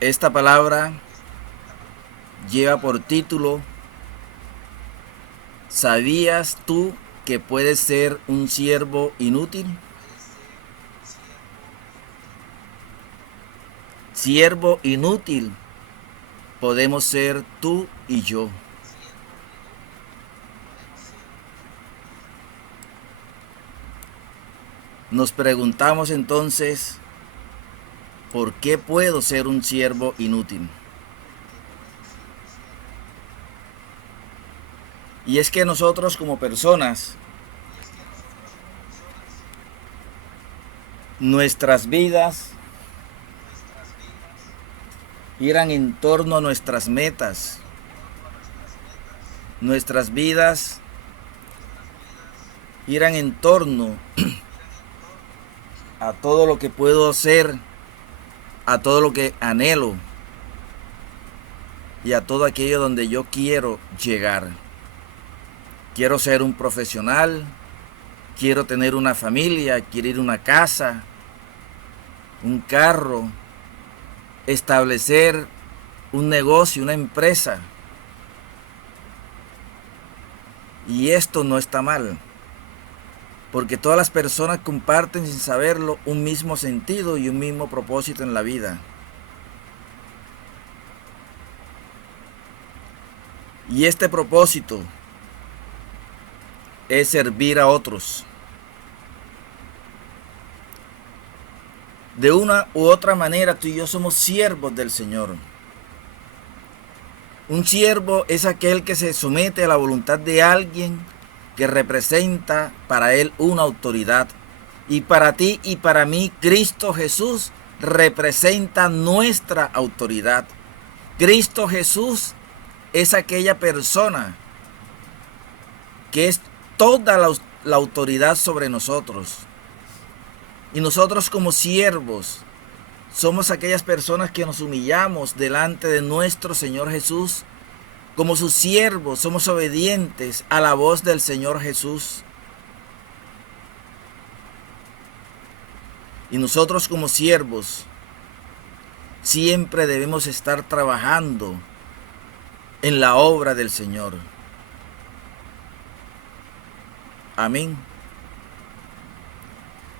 Esta palabra lleva por título: ¿Sabías tú que puedes ser un siervo inútil? Siervo inútil podemos ser tú y yo. Nos preguntamos entonces, ¿por qué puedo ser un siervo inútil? Y es que nosotros como personas, nuestras vidas giran en torno a nuestras metas. Nuestras vidas giran en torno a todo lo que puedo hacer, a todo lo que anhelo y a todo aquello donde yo quiero llegar. Quiero ser un profesional, quiero tener una familia, quiero ir a una casa, un carro, establecer un negocio, una empresa. Y esto no está mal, porque todas las personas comparten sin saberlo un mismo sentido y un mismo propósito en la vida. Y este propósito es servir a otros. De una u otra manera, tú y yo somos siervos del Señor. Un siervo es aquel que se somete a la voluntad de alguien que representa para él una autoridad. Y para ti y para mí, Cristo Jesús representa nuestra autoridad. Cristo Jesús es aquella persona que es toda la autoridad sobre nosotros. Y nosotros como siervos somos aquellas personas que nos humillamos delante de nuestro Señor Jesús. Como sus siervos somos obedientes a la voz del Señor Jesús. Y nosotros como siervos siempre debemos estar trabajando en la obra del Señor. Amén.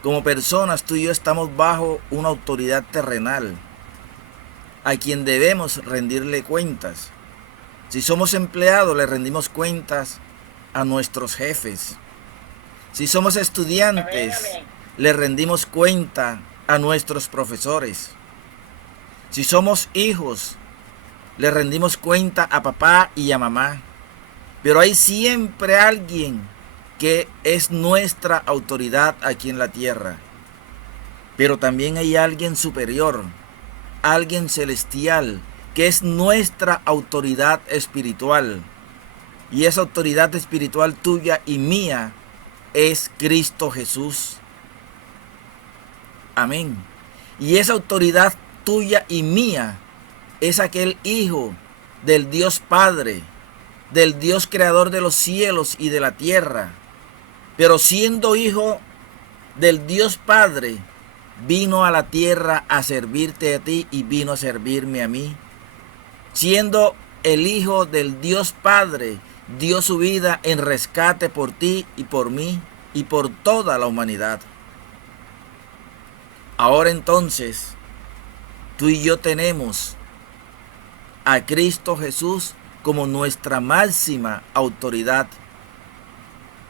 Como personas, tú y yo estamos bajo una autoridad terrenal a quien debemos rendirle cuentas. Si somos empleados, le rendimos cuentas a nuestros jefes. Si somos estudiantes, le rendimos cuenta a nuestros profesores. Si somos hijos, le rendimos cuenta a papá y a mamá. Pero hay siempre alguien que es nuestra autoridad aquí en la tierra. Pero también hay alguien superior, alguien celestial, que es nuestra autoridad espiritual. Y esa autoridad espiritual tuya y mía es Cristo Jesús. Amén. Y esa autoridad tuya y mía es aquel Hijo del Dios Padre, del Dios creador de los cielos y de la tierra. Pero siendo hijo del Dios Padre, vino a la tierra a servirte a ti y vino a servirme a mí. Siendo el Hijo del Dios Padre, dio su vida en rescate por ti y por mí y por toda la humanidad. Ahora entonces, tú y yo tenemos a Cristo Jesús como nuestra máxima autoridad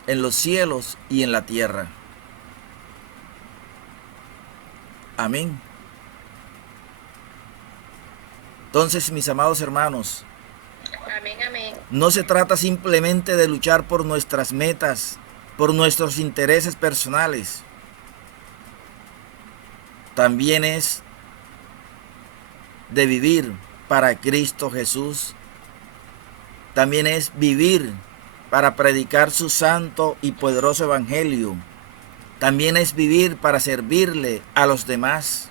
en los cielos y en la tierra. Amén. Entonces, mis amados hermanos, Amén, amén. no se trata simplemente de luchar por nuestras metas, por nuestros intereses personales. También es de vivir para Cristo Jesús. También es vivir para predicar su santo y poderoso evangelio. También es vivir para servirle a los demás.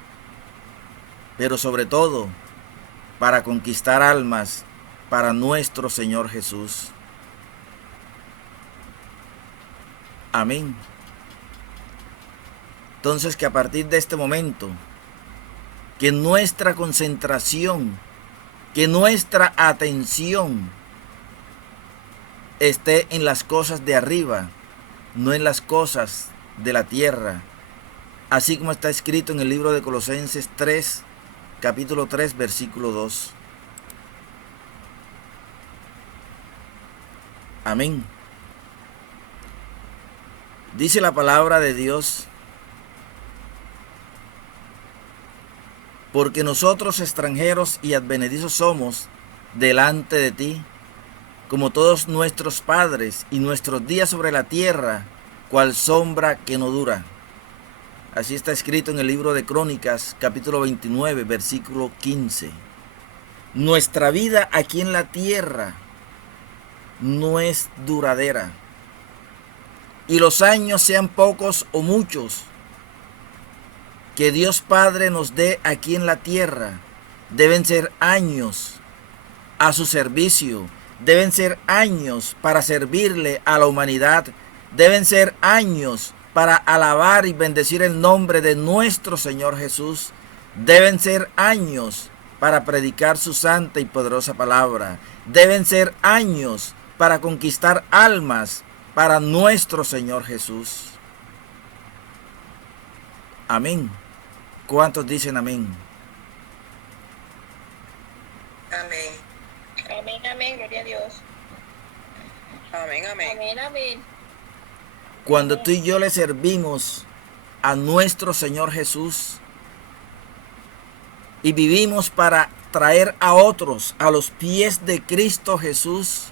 Pero sobre todo, para conquistar almas para nuestro Señor Jesús. Amén. Entonces, que a partir de este momento que nuestra concentración, que nuestra atención esté en las cosas de arriba, no en las cosas de la tierra, así como está escrito en el libro de Colosenses 3, capítulo 3, versículo 2. Amén. Dice la palabra de Dios: porque nosotros extranjeros y advenedizos somos delante de ti, como todos nuestros padres, y nuestros días sobre la tierra, cual sombra que no dura. Así está escrito en el libro de Crónicas, capítulo 29, versículo 15. Nuestra vida aquí en la tierra no es duradera. Y los años, sean pocos o muchos, que Dios Padre nos dé aquí en la tierra, deben ser años a su servicio, deben ser años para servirle a la humanidad, deben ser años para alabar y bendecir el nombre de nuestro Señor Jesús, deben ser años para predicar su santa y poderosa palabra, deben ser años para conquistar almas para nuestro Señor Jesús. Amén. ¿Cuántos dicen amén? Amén. Amén, amén, gloria a Dios. Amén, amén. Amén, amén. Cuando tú y yo le servimos a nuestro Señor Jesús y vivimos para traer a otros a los pies de Cristo Jesús,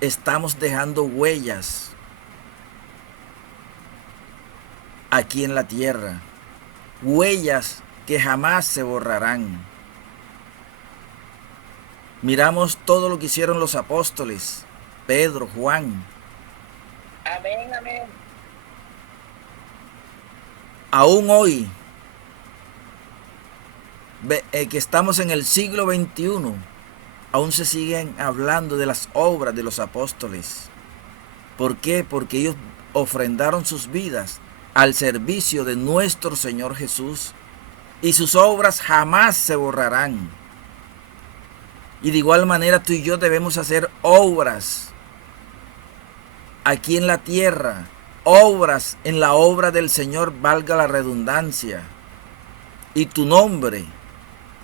estamos dejando huellas aquí en la tierra, huellas que jamás se borrarán. Miramos todo lo que hicieron los apóstoles, Pedro, Juan. Amén, amén. Aún hoy, que estamos en el siglo XXI, aún se siguen hablando de las obras de los apóstoles. ¿Por qué? Porque ellos ofrendaron sus vidas al servicio de nuestro Señor Jesús, y sus obras jamás se borrarán. Y de igual manera tú y yo debemos hacer obras aquí en la tierra, obras en la obra del Señor, valga la redundancia. Y tu nombre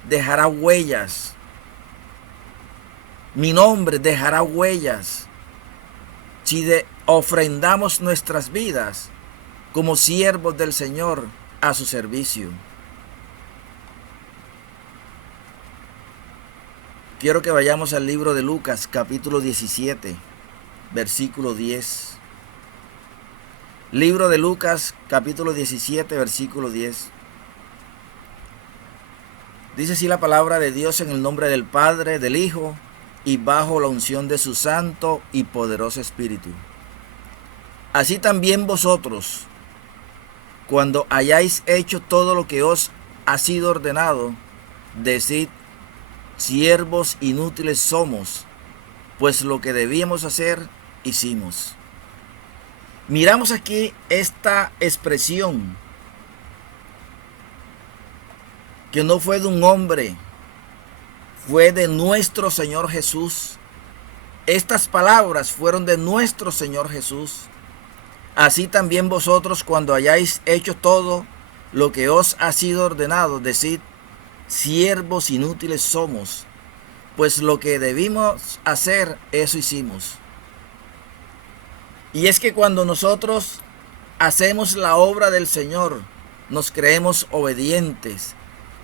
dejará huellas. Mi nombre dejará huellas si ofrendamos nuestras vidas como siervos del Señor a su servicio. Quiero que vayamos al libro de Lucas, capítulo 17, versículo 10. Libro de Lucas, capítulo 17, versículo 10. Dice así la palabra de Dios: en el nombre del Padre, del Hijo, y bajo la unción de su santo y poderoso Espíritu. Así también vosotros, cuando hayáis hecho todo lo que os ha sido ordenado, decid: siervos inútiles somos, pues lo que debíamos hacer, hicimos. Miramos aquí esta expresión, que no fue de un hombre, fue de nuestro Señor Jesús. Estas palabras fueron de nuestro Señor Jesús. Así también vosotros, cuando hayáis hecho todo lo que os ha sido ordenado, decid: siervos inútiles somos, pues lo que debimos hacer, eso hicimos. Y es que cuando nosotros hacemos la obra del Señor, nos creemos obedientes,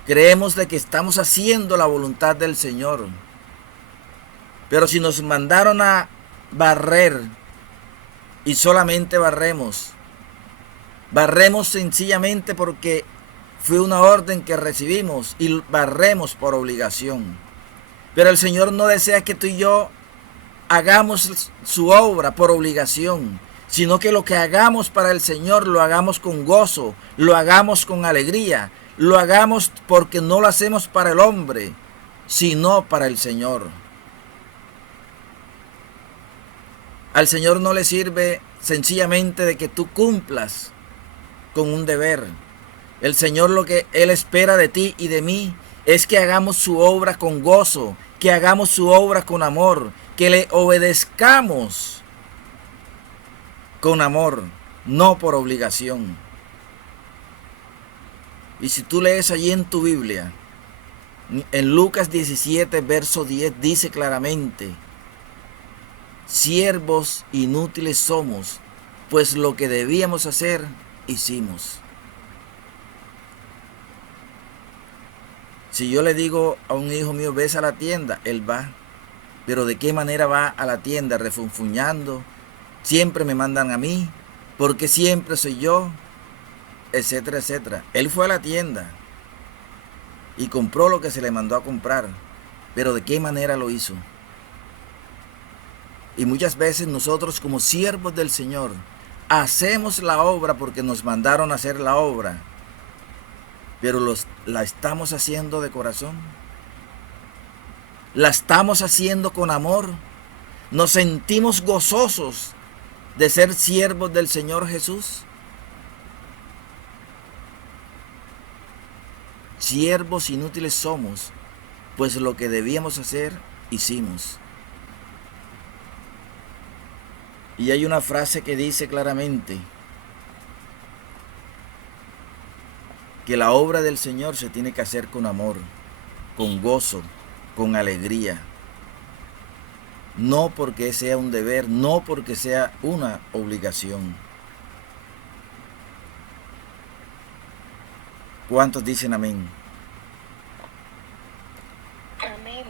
creemos de que estamos haciendo la voluntad del Señor. Pero si nos mandaron a barrer y solamente barremos sencillamente porque fue una orden que recibimos y barremos por obligación. Pero el Señor no desea que tú y yo hagamos su obra por obligación, sino que lo que hagamos para el Señor lo hagamos con gozo, lo hagamos con alegría, lo hagamos porque no lo hacemos para el hombre, sino para el Señor. Al Señor no le sirve sencillamente de que tú cumplas con un deber. El Señor lo que Él espera de ti y de mí es que hagamos su obra con gozo, que hagamos su obra con amor, que le obedezcamos con amor, no por obligación. Y si tú lees allí en tu Biblia, en Lucas 17, verso 10, dice claramente: siervos inútiles somos, pues lo que debíamos hacer, hicimos. Si yo le digo a un hijo mío, ves a la tienda, él va. Pero ¿de qué manera va a la tienda? Refunfuñando. Siempre me mandan a mí, porque siempre soy yo, etcétera, etcétera. Él fue a la tienda y compró lo que se le mandó a comprar. Pero ¿de qué manera lo hizo? Y muchas veces nosotros, como siervos del Señor, hacemos la obra porque nos mandaron a hacer la obra, pero la estamos haciendo de corazón. La estamos haciendo con amor. Nos sentimos gozosos de ser siervos del Señor Jesús. Siervos inútiles somos, pues lo que debíamos hacer, hicimos. Y hay una frase que dice claramente que la obra del Señor se tiene que hacer con amor, con gozo, con alegría. No porque sea un deber, no porque sea una obligación. ¿Cuántos dicen amén? Amén.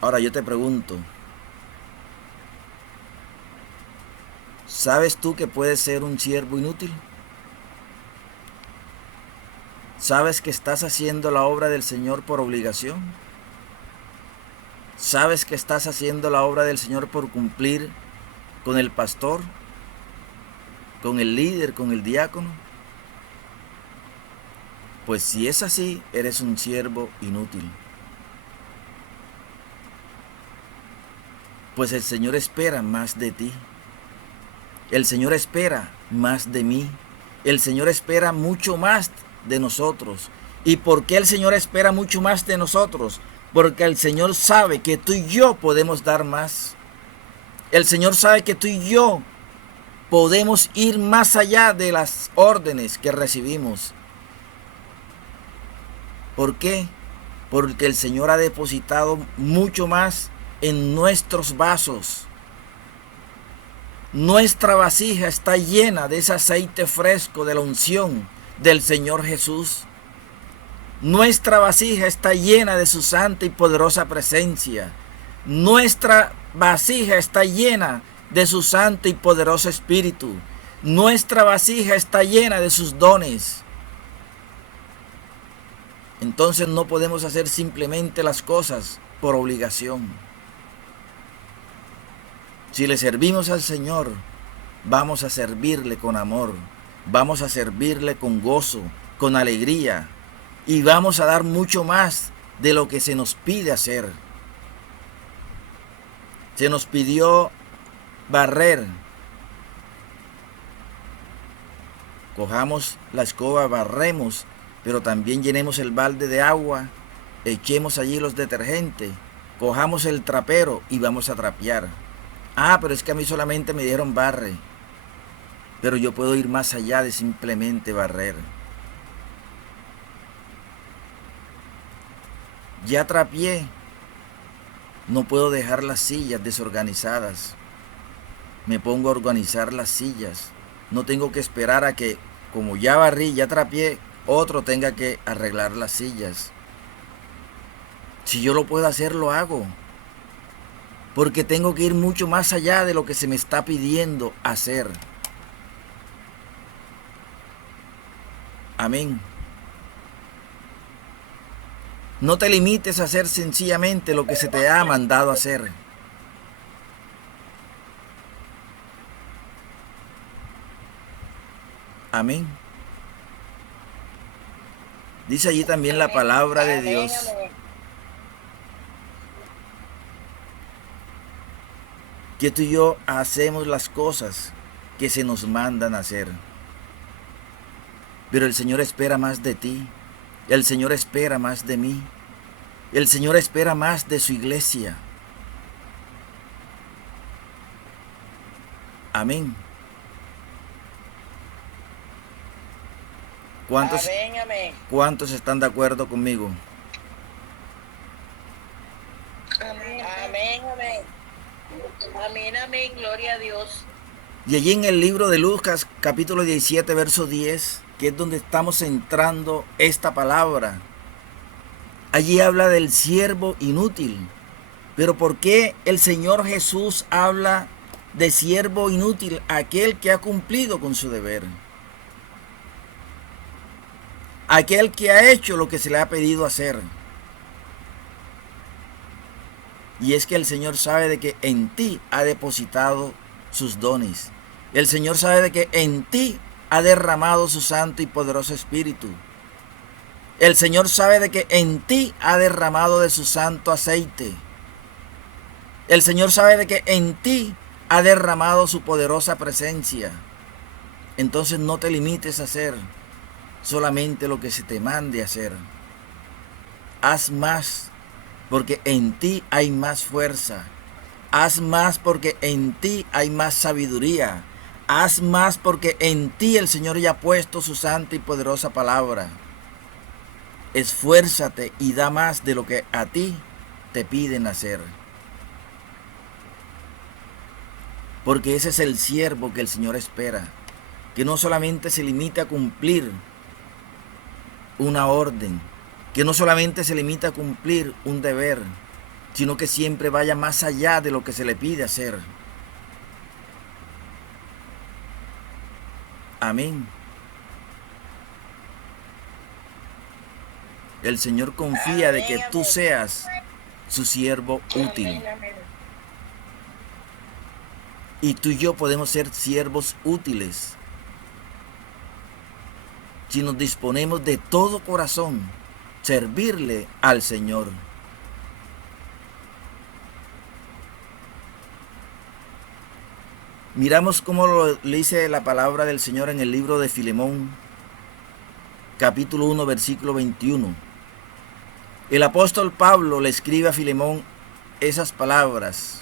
Ahora yo te pregunto, ¿sabes tú que puedes ser un siervo inútil? ¿Sabes que estás haciendo la obra del Señor por obligación? ¿Sabes que estás haciendo la obra del Señor por cumplir con el pastor, con el líder, con el diácono? Pues si es así, eres un siervo inútil. Pues el Señor espera más de ti. El Señor espera más de mí. El Señor espera mucho más de nosotros. ¿Y por qué el Señor espera mucho más de nosotros? Porque el Señor sabe que tú y yo podemos dar más. El Señor sabe que tú y yo podemos ir más allá de las órdenes que recibimos. ¿Por qué? Porque el Señor ha depositado mucho más en nuestros vasos. Nuestra vasija está llena de ese aceite fresco de la unción del Señor Jesús. Nuestra vasija está llena de su santa y poderosa presencia. Nuestra vasija está llena de su santo y poderoso Espíritu. Nuestra vasija está llena de sus dones. Entonces no podemos hacer simplemente las cosas por obligación. Si le servimos al Señor, vamos a servirle con amor, vamos a servirle con gozo, con alegría, y vamos a dar mucho más de lo que se nos pide hacer. Se nos pidió barrer. Cojamos la escoba, barremos, pero también llenemos el balde de agua, echemos allí los detergentes, cojamos el trapero y vamos a trapear. Ah, pero es que a mí solamente me dieron barre. Pero yo puedo ir más allá de simplemente barrer. Ya trapié. No puedo dejar las sillas desorganizadas. Me pongo a organizar las sillas. No tengo que esperar a que, como ya barrí, ya trapié, otro tenga que arreglar las sillas. Si yo lo puedo hacer, lo hago. Porque tengo que ir mucho más allá de lo que se me está pidiendo hacer. Amén. No te limites a hacer sencillamente lo que se te ha mandado hacer. Amén. Dice allí también la palabra de Dios que tú y yo hacemos las cosas que se nos mandan a hacer. Pero el Señor espera más de ti, el Señor espera más de mí, el Señor espera más de su iglesia. Amén. Amén, amén. ¿Cuántos están de acuerdo conmigo? Amén. Amén, amén. Amén, amén. Gloria a Dios. Y allí en el libro de Lucas, capítulo 17, verso 10, que es donde estamos centrando esta palabra, allí habla del siervo inútil. Pero ¿por qué el Señor Jesús habla de siervo inútil? Aquel que ha cumplido con su deber. Aquel que ha hecho lo que se le ha pedido hacer. Y es que el Señor sabe de que en ti ha depositado sus dones. El Señor sabe de que en ti ha derramado su santo y poderoso Espíritu. El Señor sabe de que en ti ha derramado de su santo aceite. El Señor sabe de que en ti ha derramado su poderosa presencia. Entonces no te limites a hacer solamente lo que se te mande hacer. Haz más, porque en ti hay más fuerza. Haz más porque en ti hay más sabiduría. Haz más porque en ti el Señor ya ha puesto su santa y poderosa palabra. Esfuérzate y da más de lo que a ti te piden hacer. Porque ese es el siervo que el Señor espera. Que no solamente se limite a cumplir una orden. Que no solamente se limite a cumplir un deber, sino que siempre vaya más allá de lo que se le pide hacer. Amén. El Señor confía de que tú seas su siervo útil. Amén, amén. Y tú y yo podemos ser siervos útiles si nos disponemos de todo corazón servirle al Señor. Miramos cómo lo dice la palabra del Señor en el libro de Filemón, capítulo 1, versículo 21. El apóstol Pablo le escribe a Filemón esas palabras.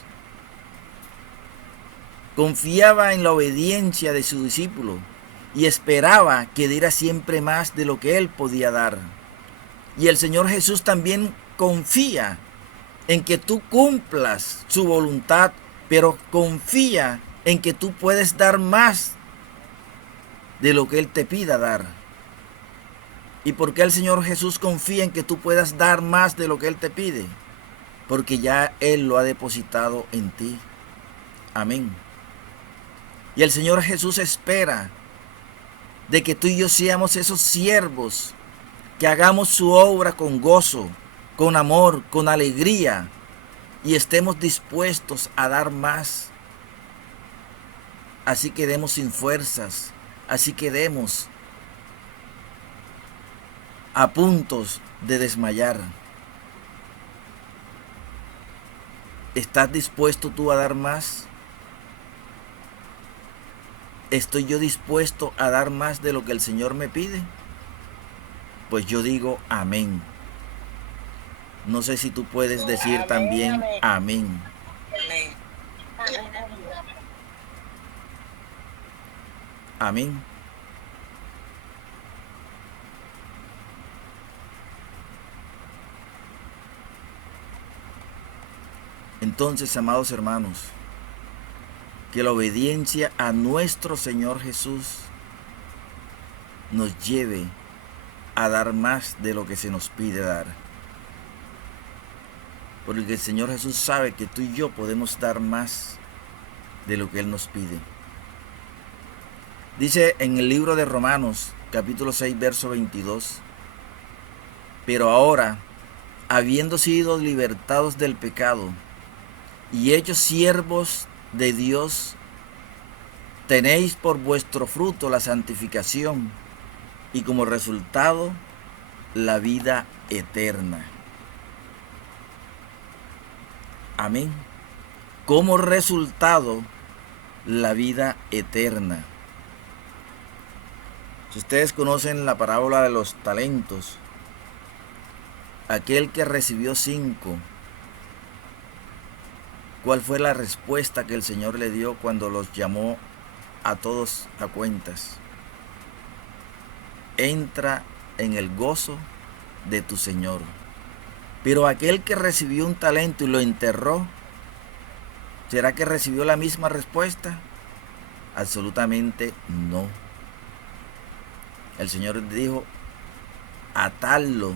Confiaba en la obediencia de su discípulo y esperaba que diera siempre más de lo que él podía dar. Y el Señor Jesús también confía en que tú cumplas su voluntad, pero confía en que tú puedes dar más de lo que Él te pida dar. ¿Y por qué el Señor Jesús confía en que tú puedas dar más de lo que Él te pide? Porque ya Él lo ha depositado en ti. Amén. Y el Señor Jesús espera de que tú y yo seamos esos siervos que hagamos su obra con gozo, con amor, con alegría y estemos dispuestos a dar más. Así quedemos sin fuerzas, así quedemos a puntos de desmayar. ¿Estás dispuesto tú a dar más? ¿Estoy yo dispuesto a dar más de lo que el Señor me pide? Pues yo digo amén. No sé si tú puedes decir Amén, también amén. amén. Amén. Amén. Entonces, amados hermanos, que la obediencia a nuestro Señor Jesús nos lleve a dar más de lo que se nos pide dar. Porque el Señor Jesús sabe que tú y yo podemos dar más de lo que Él nos pide. Dice en el libro de Romanos, capítulo 6, verso 22, pero ahora, habiendo sido libertados del pecado y hechos siervos de Dios, tenéis por vuestro fruto la santificación y como resultado la vida eterna. Amén. Como resultado la vida eterna. Si ustedes conocen la parábola de los talentos, aquel que recibió 5, ¿cuál fue la respuesta que el Señor le dio cuando los llamó a todos a cuentas? Entra en el gozo de tu Señor. Pero aquel que recibió un talento y lo enterró, ¿será que recibió la misma respuesta? Absolutamente no. El Señor dijo, atarlo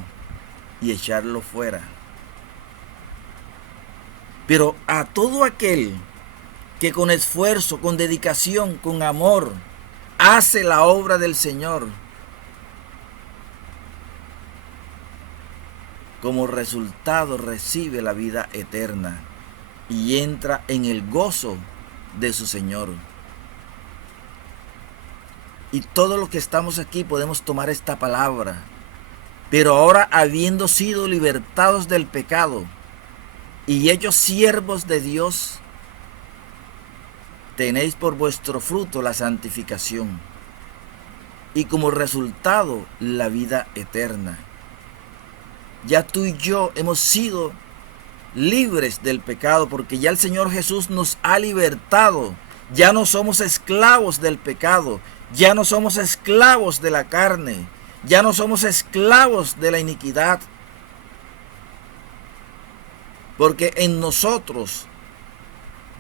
y echarlo fuera. Pero a todo aquel que con esfuerzo, con dedicación, con amor, hace la obra del Señor, como resultado recibe la vida eterna y entra en el gozo de su Señor. Y todos los que estamos aquí podemos tomar esta palabra. Pero ahora, habiendo sido libertados del pecado y hechos siervos de Dios, tenéis por vuestro fruto la santificación y como resultado la vida eterna. Ya tú y yo hemos sido libres del pecado porque ya el Señor Jesús nos ha libertado. Ya no somos esclavos del pecado, ya no somos esclavos de la carne, ya no somos esclavos de la iniquidad. Porque en nosotros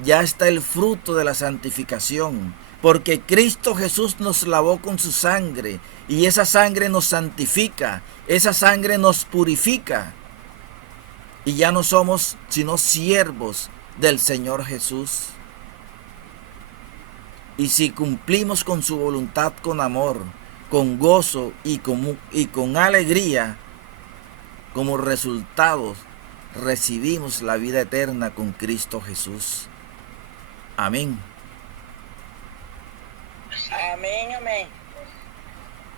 ya está el fruto de la santificación. Porque Cristo Jesús nos lavó con su sangre y esa sangre nos santifica, esa sangre nos purifica. Y ya no somos sino siervos del Señor Jesús. Y si cumplimos con su voluntad con amor, con gozo y con alegría, como resultado recibimos la vida eterna con Cristo Jesús. Amén. Amén, amén.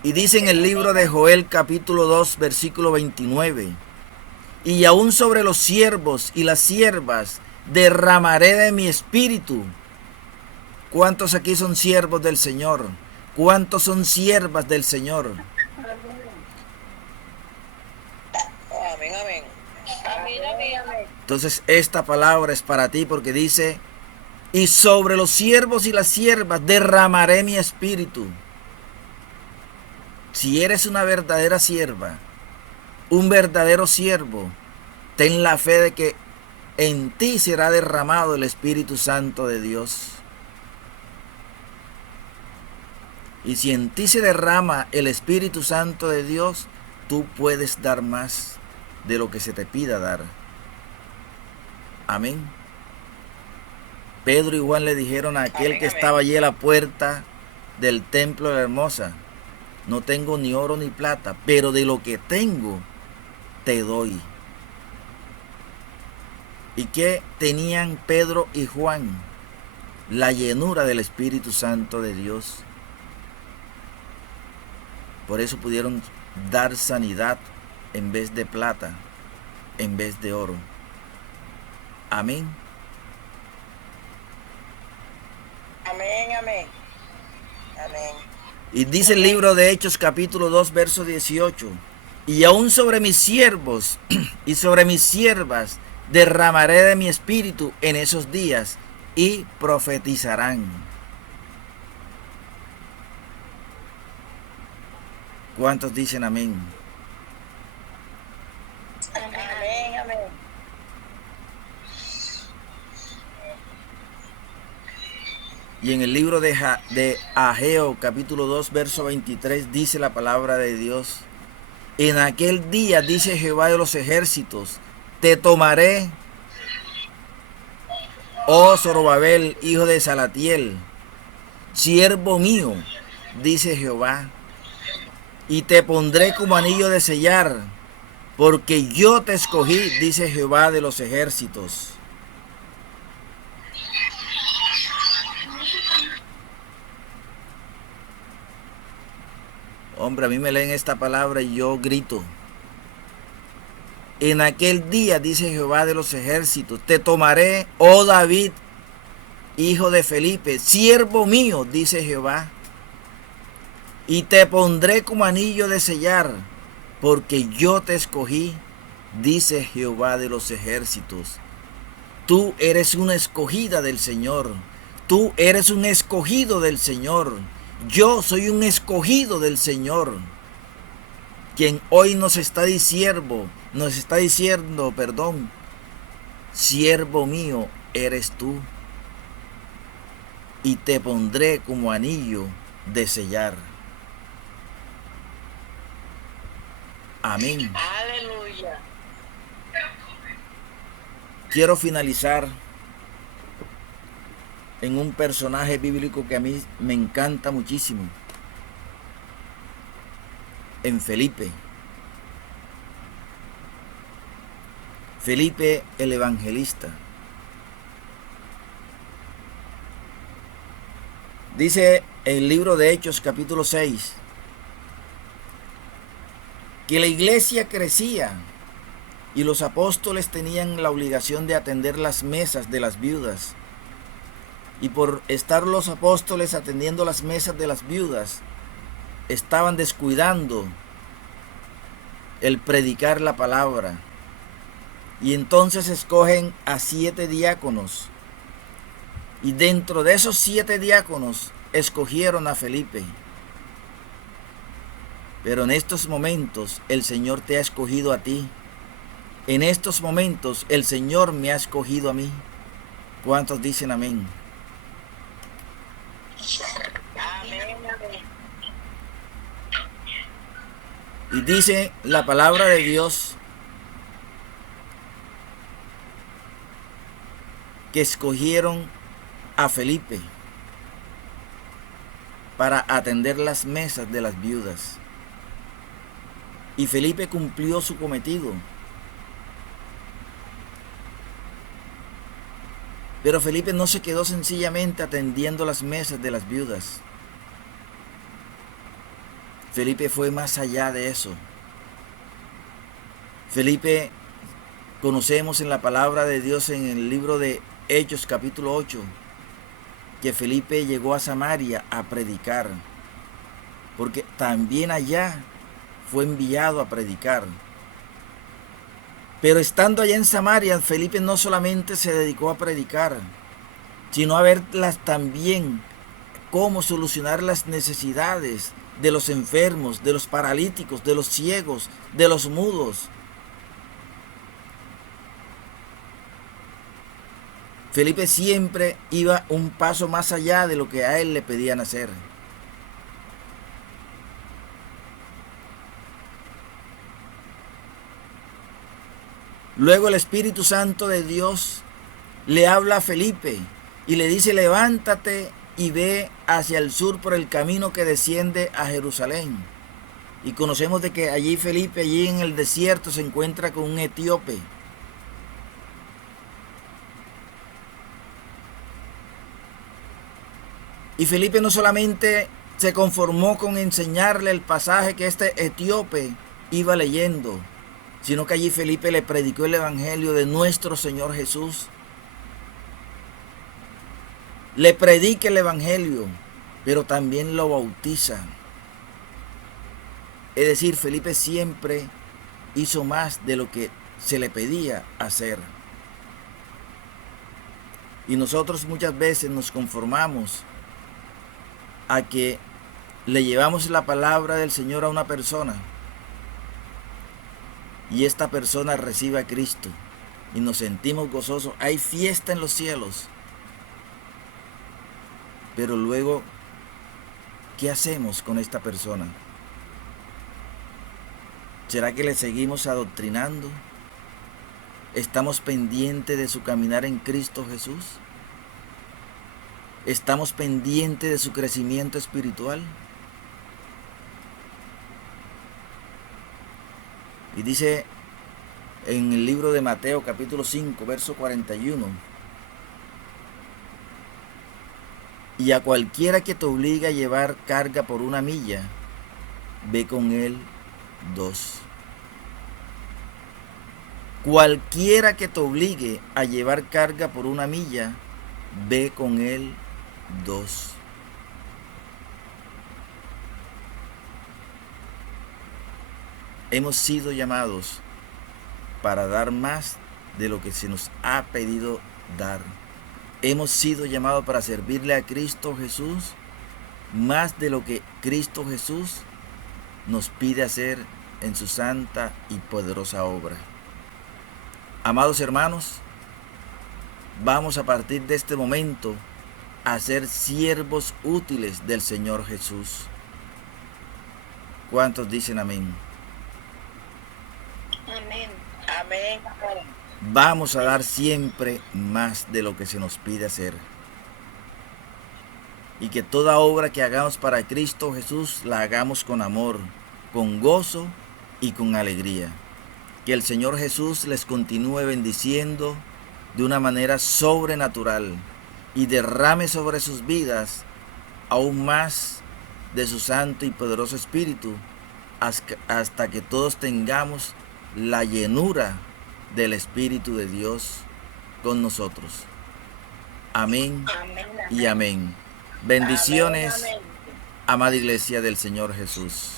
Y dice en el libro de Joel capítulo 2 versículo 29, y aún sobre los siervos y las siervas derramaré de mi espíritu. ¿Cuántos aquí son siervos del Señor? ¿Cuántos son siervas del Señor? Amén, amén. Amén, amén, amén. Entonces esta palabra es para ti porque dice, y sobre los siervos y las siervas derramaré mi espíritu. Si eres una verdadera sierva, un verdadero siervo, ten la fe de que en ti será derramado el Espíritu Santo de Dios. Y si en ti se derrama el Espíritu Santo de Dios, tú puedes dar más de lo que se te pida dar. Amén. Pedro y Juan le dijeron a aquel que estaba allí a la puerta del templo de la Hermosa, no tengo ni oro ni plata, pero de lo que tengo te doy. ¿Y qué tenían Pedro y Juan? La llenura del Espíritu Santo de Dios. Por eso pudieron dar sanidad en vez de plata, en vez de oro. Amén. Amén, amén. Amén. Y dice el libro de Hechos capítulo 2 verso 18, y aún sobre mis siervos y sobre mis siervas derramaré de mi espíritu en esos días y profetizarán. ¿Cuántos dicen amén? Amén, amén. Y en el libro de Ageo capítulo 2 verso 23 dice la palabra de Dios, en aquel día, dice Jehová de los ejércitos, te tomaré, oh Zorobabel, hijo de Salatiel, siervo mío, dice Jehová, y te pondré como anillo de sellar, porque yo te escogí, dice Jehová de los ejércitos. Hombre, a mí me leen esta palabra y yo grito. En aquel día, dice Jehová de los ejércitos, te tomaré, oh David, hijo de Felipe, siervo mío, dice Jehová, y te pondré como anillo de sellar, porque yo te escogí, dice Jehová de los ejércitos. Tú eres una escogida del Señor. Tú eres un escogido del Señor. Yo soy un escogido del Señor. Quien hoy nos está diciendo, siervo mío eres tú, y te pondré como anillo de sellar. Amén. Aleluya. Quiero finalizar en un personaje bíblico que a mí me encanta muchísimo. En Felipe. Felipe el evangelista. Dice el libro de Hechos capítulo 6 que la iglesia crecía y los apóstoles tenían la obligación de atender las mesas de las viudas. Y por estar los apóstoles atendiendo las mesas de las viudas, estaban descuidando el predicar la palabra. Y entonces escogen a 7 diáconos. Y dentro de esos 7 diáconos escogieron a Felipe. Pero en estos momentos el Señor te ha escogido a ti. En estos momentos el Señor me ha escogido a mí. ¿Cuántos dicen amén? Amén, amén. Y dice la palabra de Dios que escogieron a Felipe para atender las mesas de las viudas. Y Felipe cumplió su cometido. Pero Felipe no se quedó sencillamente atendiendo las mesas de las viudas. Felipe fue más allá de eso. Felipe, conocemos en la palabra de Dios en el libro de Hechos capítulo 8, que Felipe llegó a Samaria a predicar, porque también allá fue enviado a predicar. Pero estando allá en Samaria, Felipe no solamente se dedicó a predicar, sino a ver también cómo solucionar las necesidades de los enfermos, de los paralíticos, de los ciegos, de los mudos. Felipe siempre iba un paso más allá de lo que a él le pedían hacer. Luego el Espíritu Santo de Dios le habla a Felipe y le dice: levántate y ve hacia el sur por el camino que desciende a Jerusalén. Y conocemos de que allí Felipe, allí en el desierto, se encuentra con un etíope. Y Felipe no solamente se conformó con enseñarle el pasaje que este etíope iba leyendo, sino que allí Felipe le predicó el evangelio de nuestro Señor Jesús. Le predica el evangelio, pero también lo bautiza. Es decir, Felipe siempre hizo más de lo que se le pedía hacer. Y nosotros muchas veces nos conformamos a que le llevamos la palabra del Señor a una persona y esta persona recibe a Cristo y nos sentimos gozosos. Hay fiesta en los cielos. Pero luego, ¿qué hacemos con esta persona? ¿Será que le seguimos adoctrinando? ¿Estamos pendientes de su caminar en Cristo Jesús? ¿Estamos pendientes de su crecimiento espiritual? Y dice en el libro de Mateo capítulo 5, verso 41: y a cualquiera que te obligue a llevar carga por 1 milla, ve con él 2. Cualquiera que te obligue a llevar carga por 1 milla, ve con él 2. Hemos sido llamados para dar más de lo que se nos ha pedido dar. Hemos sido llamados para servirle a Cristo Jesús más de lo que Cristo Jesús nos pide hacer en su santa y poderosa obra. Amados hermanos, vamos a partir de este momento a ser siervos útiles del Señor Jesús. ¿Cuántos dicen amén? Amén. Amén. Vamos a dar siempre más de lo que se nos pide hacer. Y que toda obra que hagamos para Cristo Jesús la hagamos con amor, con gozo y con alegría. Que el Señor Jesús les continúe bendiciendo de una manera sobrenatural y derrame sobre sus vidas aún más de su santo y poderoso Espíritu hasta que todos tengamos la llenura del Espíritu de Dios con nosotros. Amén Amén. y amén. Bendiciones, Amén. amada Iglesia del Señor Jesús.